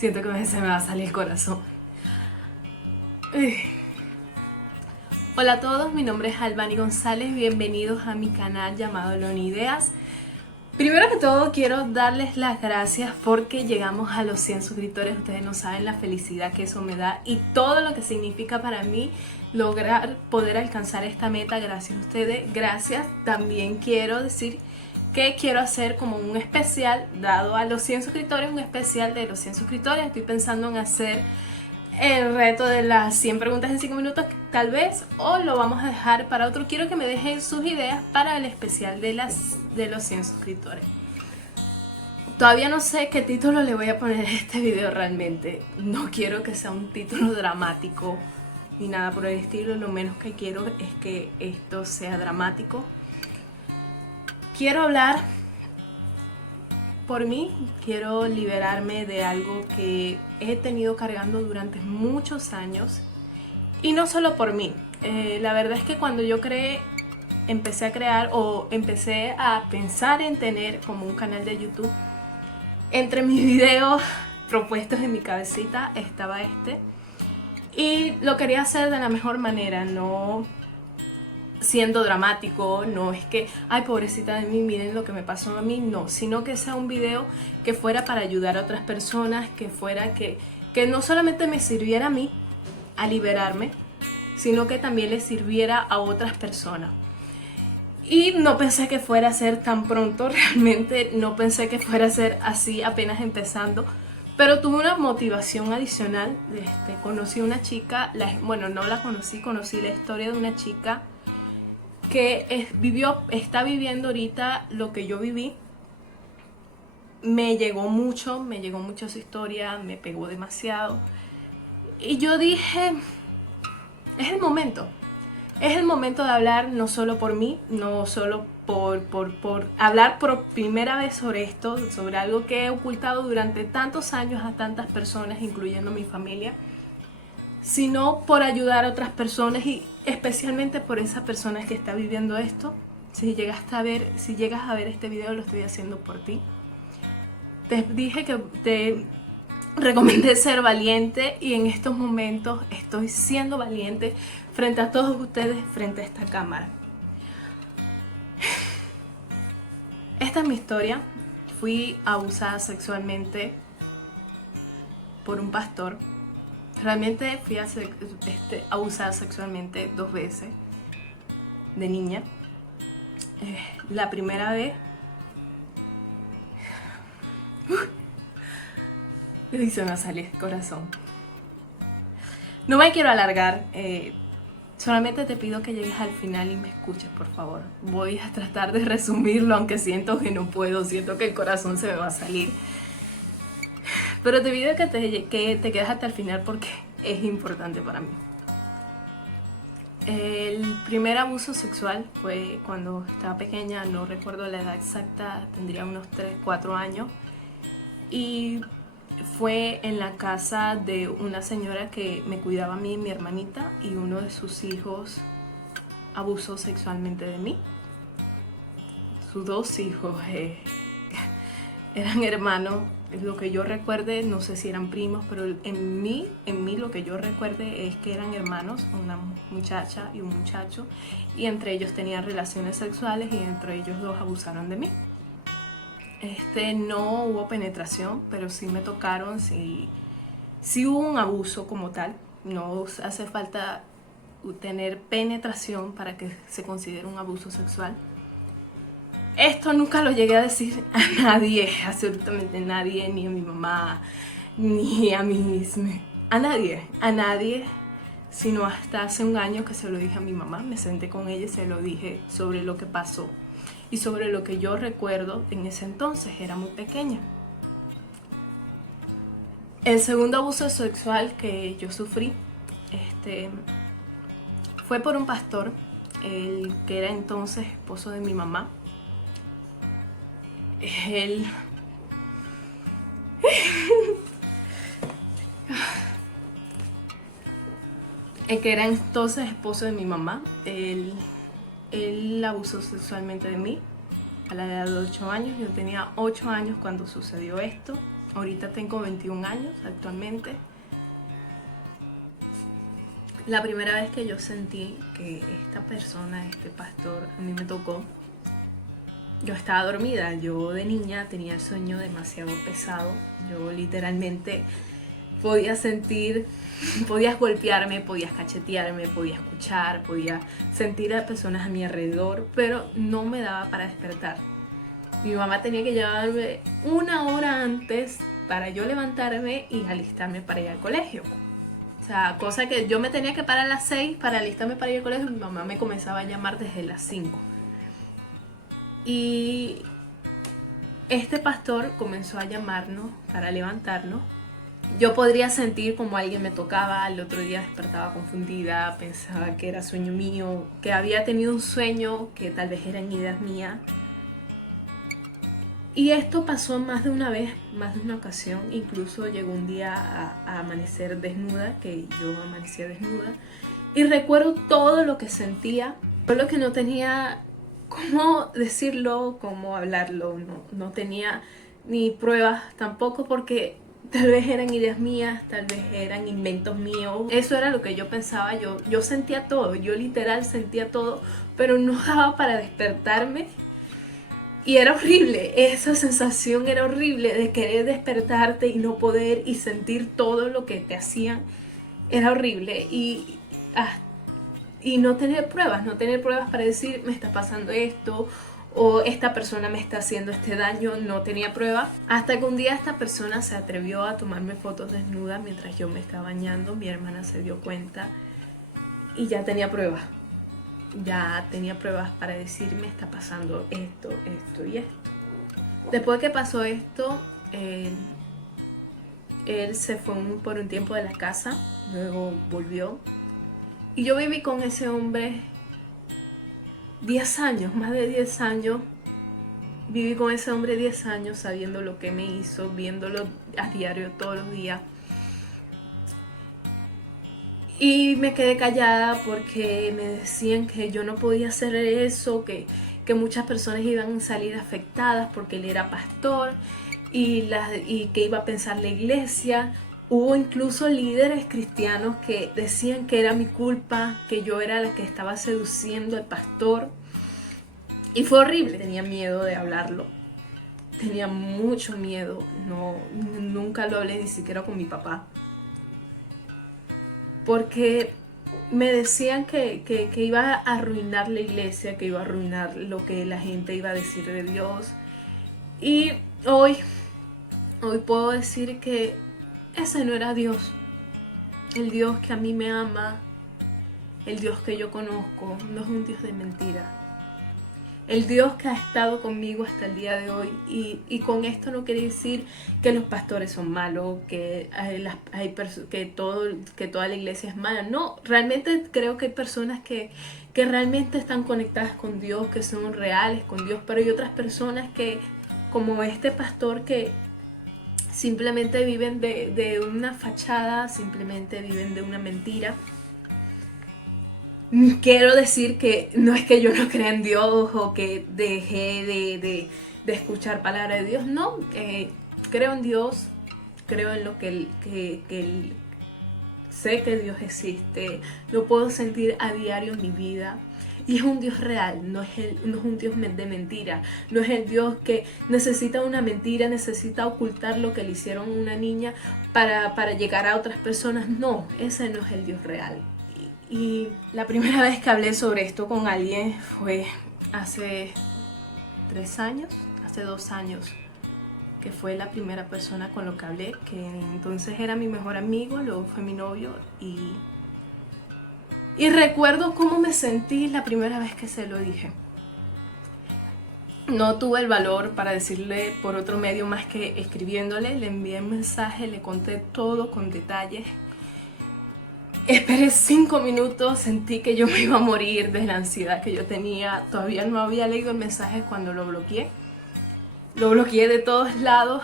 Siento que se me va a salir el corazón. Uy. Hola a todos, mi nombre es Albany González, bienvenidos a mi canal llamado Loni Ideas. Primero que todo quiero darles las gracias porque llegamos a los 100 suscriptores. Ustedes no saben la felicidad que eso me da y todo lo que significa para mí lograr poder alcanzar esta meta gracias a ustedes. Gracias. También quiero decir que quiero hacer como un especial, dado a los 100 suscriptores, un especial de los 100 suscriptores. Estoy pensando en hacer el reto de las 100 preguntas en 5 minutos tal vez, o lo vamos a dejar para otro. Quiero que me dejen sus ideas para el especial de los 100 suscriptores. Todavía no sé qué título le voy a poner a este video realmente. No quiero que sea un título dramático ni nada por el estilo. Lo menos que quiero es que esto sea dramático. Quiero hablar por mí, quiero liberarme de algo que he tenido cargando durante muchos años. Y no solo por mí. La verdad es que cuando yo empecé a crear o empecé a pensar en tener como un canal de YouTube, entre mis videos propuestos en mi cabecita estaba este. Y lo quería hacer de la mejor manera, no siendo dramático, no es que, ay, pobrecita de mí, miren lo que me pasó a mí, no, sino que sea un video que fuera para ayudar a otras personas, que fuera que no solamente me sirviera a mí a liberarme, sino que también le sirviera a otras personas. Y no pensé que fuera a ser tan pronto, realmente no pensé que fuera a ser así apenas empezando, pero tuve una motivación adicional. Conocí a una chica, bueno, no la conocí la historia de una chica que está viviendo ahorita lo que yo viví. Me llegó mucho su historia, me pegó demasiado. Y yo dije, es el momento. Es el momento de hablar no solo por mí, no solo por hablar por primera vez sobre esto, sobre algo que he ocultado durante tantos años a tantas personas, incluyendo mi familia, sino por ayudar a otras personas y especialmente por esa persona que está viviendo esto. Si llegas a ver este video, lo estoy haciendo por ti. Te dije que te recomendé ser valiente y en estos momentos estoy siendo valiente frente a todos ustedes, frente a esta cámara. Esta es mi historia. Fui abusada sexualmente por un pastor. Realmente fui abusada sexualmente 2 veces de niña. La primera vez y se me salió el corazón. No me quiero alargar, solamente te pido que llegues al final y me escuches, por favor. Voy a tratar de resumirlo, aunque siento que no puedo, siento que el corazón se me va a salir. Pero te pido que te quedes hasta el final porque es importante para mí. El primer abuso sexual fue cuando estaba pequeña, no recuerdo la edad exacta, tendría unos 3, 4 años. Y fue en la casa de una señora que me cuidaba a mí y mi hermanita, y uno de sus hijos abusó sexualmente de mí. Sus 2 hijos eran hermanos, lo que yo recuerde, no sé si eran primos, pero en mí lo que yo recuerde es que eran hermanos, una muchacha y un muchacho, y entre ellos tenían relaciones sexuales y entre ellos 2 abusaron de mí. No hubo penetración, pero sí me tocaron, sí hubo un abuso como tal. No hace falta tener penetración para que se considere un abuso sexual. Esto nunca lo llegué a decir a nadie, absolutamente nadie, ni a mi mamá, ni a nadie, sino hasta hace un año que se lo dije a mi mamá. Me senté con ella y se lo dije sobre lo que pasó y sobre lo que yo recuerdo en ese entonces, era muy pequeña. El segundo abuso sexual que yo sufrí fue por un pastor, el que era entonces esposo de mi mamá. El que era entonces esposo de mi mamá, él abusó sexualmente de mí a la edad de 8 años. Yo tenía 8 años cuando sucedió esto. Ahorita tengo 21 años actualmente. La primera vez que yo sentí que esta persona, este pastor, a mí me tocó, yo estaba dormida. Yo de niña tenía el sueño demasiado pesado. Yo literalmente podía sentir, podías golpearme, podías cachetearme, podía escuchar, podía sentir a personas a mi alrededor, pero no me daba para despertar. Mi mamá tenía que llevarme 1 hora antes para yo levantarme y alistarme para ir al colegio. O sea, cosa que yo me tenía que parar a las 6 para alistarme para ir al colegio, mi mamá me comenzaba a llamar desde las 5. Y este pastor comenzó a llamarnos para levantarnos. Yo podría sentir como alguien me tocaba, al otro día despertaba confundida, pensaba que era sueño mío, que había tenido un sueño, que tal vez eran ideas mías. Y esto pasó más de una vez, más de una ocasión. Incluso llegó un día a amanecer desnuda, que yo amanecía desnuda. Y recuerdo todo lo que sentía, solo que no tenía cómo decirlo, cómo hablarlo. No tenía ni pruebas tampoco, porque tal vez eran ideas mías, tal vez eran inventos míos. Eso era lo que yo pensaba. Yo sentía todo, yo literal sentía todo, pero no daba para despertarme. Y era horrible, esa sensación era horrible de querer despertarte y no poder y sentir todo lo que te hacían. Era horrible y no tener pruebas para decir me está pasando esto o esta persona me está haciendo este daño. No tenía pruebas hasta que un día esta persona se atrevió a tomarme fotos desnuda mientras yo me estaba bañando. Mi hermana se dio cuenta y ya tenía pruebas. Ya tenía pruebas para decirme está pasando esto, esto y esto. Después que pasó esto, él se fue por un tiempo de la casa, luego volvió. Y yo viví con ese hombre 10 años, más de 10 años. Viví con ese hombre 10 años sabiendo lo que me hizo, viéndolo a diario todos los días. Y me quedé callada porque me decían que yo no podía hacer eso, que muchas personas iban a salir afectadas porque él era pastor y que iba a pensar la iglesia. Hubo incluso líderes cristianos que decían que era mi culpa, que yo era la que estaba seduciendo al pastor. Y fue horrible. Tenía miedo de hablarlo. Tenía mucho miedo. Nunca lo hablé ni siquiera con mi papá. Porque me decían que iba a arruinar la iglesia, que iba a arruinar lo que la gente iba a decir de Dios. Y hoy puedo decir que ese no era Dios. El Dios que a mí me ama, el Dios que yo conozco, no es un Dios de mentira. El Dios que ha estado conmigo hasta el día de hoy. Y con esto no quiere decir que los pastores son malos, que toda la iglesia es mala. No, realmente creo que hay personas que realmente están conectadas con Dios, que son reales con Dios. Pero hay otras personas que, como este pastor, que simplemente viven de una fachada, simplemente viven de una mentira. Quiero decir que no es que yo no crea en Dios o que dejé de escuchar palabra de Dios. No, creo en Dios, creo en lo que sé que Dios existe, lo puedo sentir a diario en mi vida. Y es un Dios real, no es un Dios de mentira. No es el Dios que necesita una mentira, necesita ocultar lo que le hicieron a una niña para llegar a otras personas. No, ese no es el Dios real. Y la primera vez que hablé sobre esto con alguien fue hace 2 años, que fue la primera persona con la que hablé, que entonces era mi mejor amigo, luego fue mi novio. Y recuerdo cómo me sentí la primera vez que se lo dije. No tuve el valor para decirle por otro medio más que escribiéndole. Le envié un mensaje, le conté todo con detalles. Esperé 5 minutos, sentí que yo me iba a morir de la ansiedad que yo tenía. Todavía no había leído el mensaje cuando lo bloqueé. Lo bloqueé de todos lados.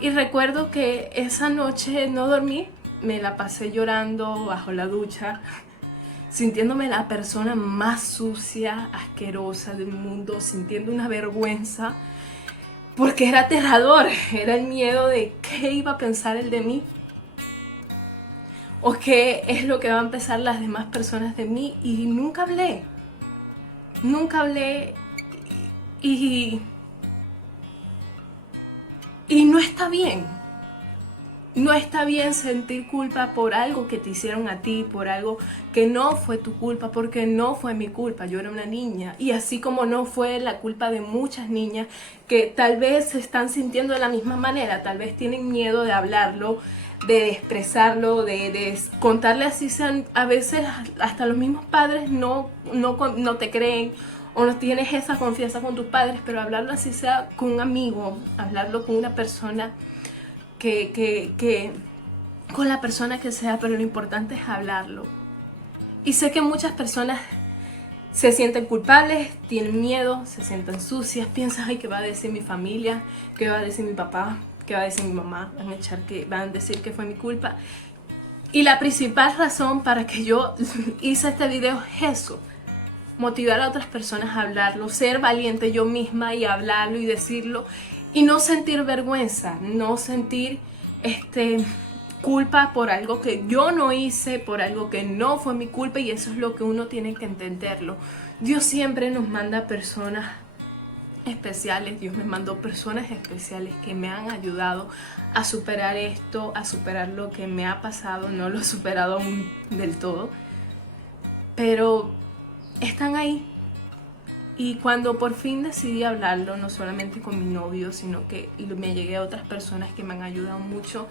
Y recuerdo que esa noche no dormí. Me la pasé llorando bajo la ducha, sintiéndome la persona más sucia, asquerosa del mundo, sintiendo una vergüenza. porque era aterrador, era el miedo de qué iba a pensar él de mí, o qué es lo que van a pensar las demás personas de mí, y nunca hablé, y, y no está bien. No está bien sentir culpa por algo que te hicieron a ti, por algo que no fue tu culpa, porque no fue mi culpa, yo era una niña. Y así como no fue la culpa de muchas niñas que tal vez se están sintiendo de la misma manera, tal vez tienen miedo de hablarlo, de expresarlo, de contarle así sean, a veces hasta los mismos padres no te creen o no tienes esa confianza con tus padres, pero hablarlo así sea con un amigo, hablarlo con una persona que con la persona que sea, pero lo importante es hablarlo. Y sé que muchas personas se sienten culpables, tienen miedo, se sienten sucias, piensan, ay, ¿qué va a decir mi familia? ¿Qué va a decir mi papá? ¿Qué va a decir mi mamá? Van a decir que fue mi culpa. Y la principal razón para que yo hice este video es eso: motivar a otras personas a hablarlo, ser valiente yo misma y hablarlo y decirlo, y no sentir vergüenza, no sentir culpa por algo que yo no hice, por algo que no fue mi culpa. Y eso es lo que uno tiene que entenderlo. Dios siempre nos manda personas especiales, Dios me mandó personas especiales que me han ayudado a superar esto, a superar lo que me ha pasado. No lo he superado aún del todo, pero están ahí. Y cuando por fin decidí hablarlo, no solamente con mi novio, sino que me llegué a otras personas que me han ayudado mucho,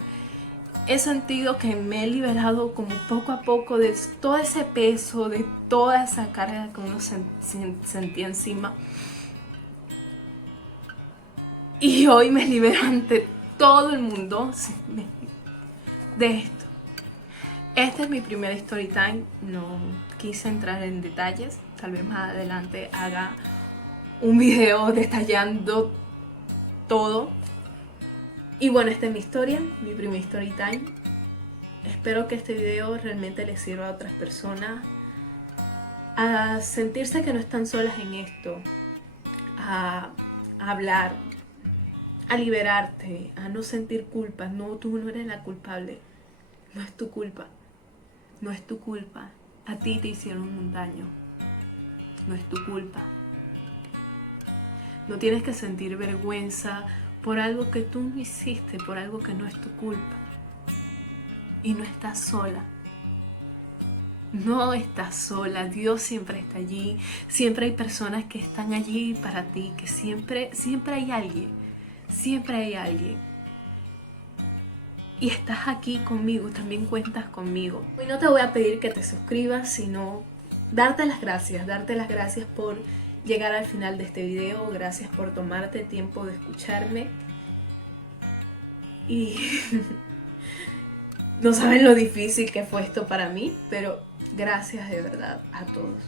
he sentido que me he liberado como poco a poco de todo ese peso, de toda esa carga que uno sentía encima. Y hoy me libero ante todo el mundo de esto. Este es mi primer story time, no quise entrar en detalles, tal vez más adelante haga un video detallando todo. Y bueno, esta es mi historia, mi primer story time. Espero que este video realmente les sirva a otras personas a sentirse que no están solas en esto, a hablar, a liberarte, a no sentir culpa. No, tú no eres la culpable, no es tu culpa. No es tu culpa. A ti te hicieron un daño. No es tu culpa. No tienes que sentir vergüenza por algo que tú no hiciste, por algo que no es tu culpa. Y no estás sola. No estás sola. Dios siempre está allí. Siempre hay personas que están allí para ti, que siempre hay alguien. Siempre hay alguien. Y estás aquí conmigo, también cuentas conmigo. Hoy no te voy a pedir que te suscribas, sino darte las gracias por llegar al final de este video, gracias por tomarte tiempo de escucharme. Y no saben lo difícil que fue esto para mí, pero gracias de verdad a todos.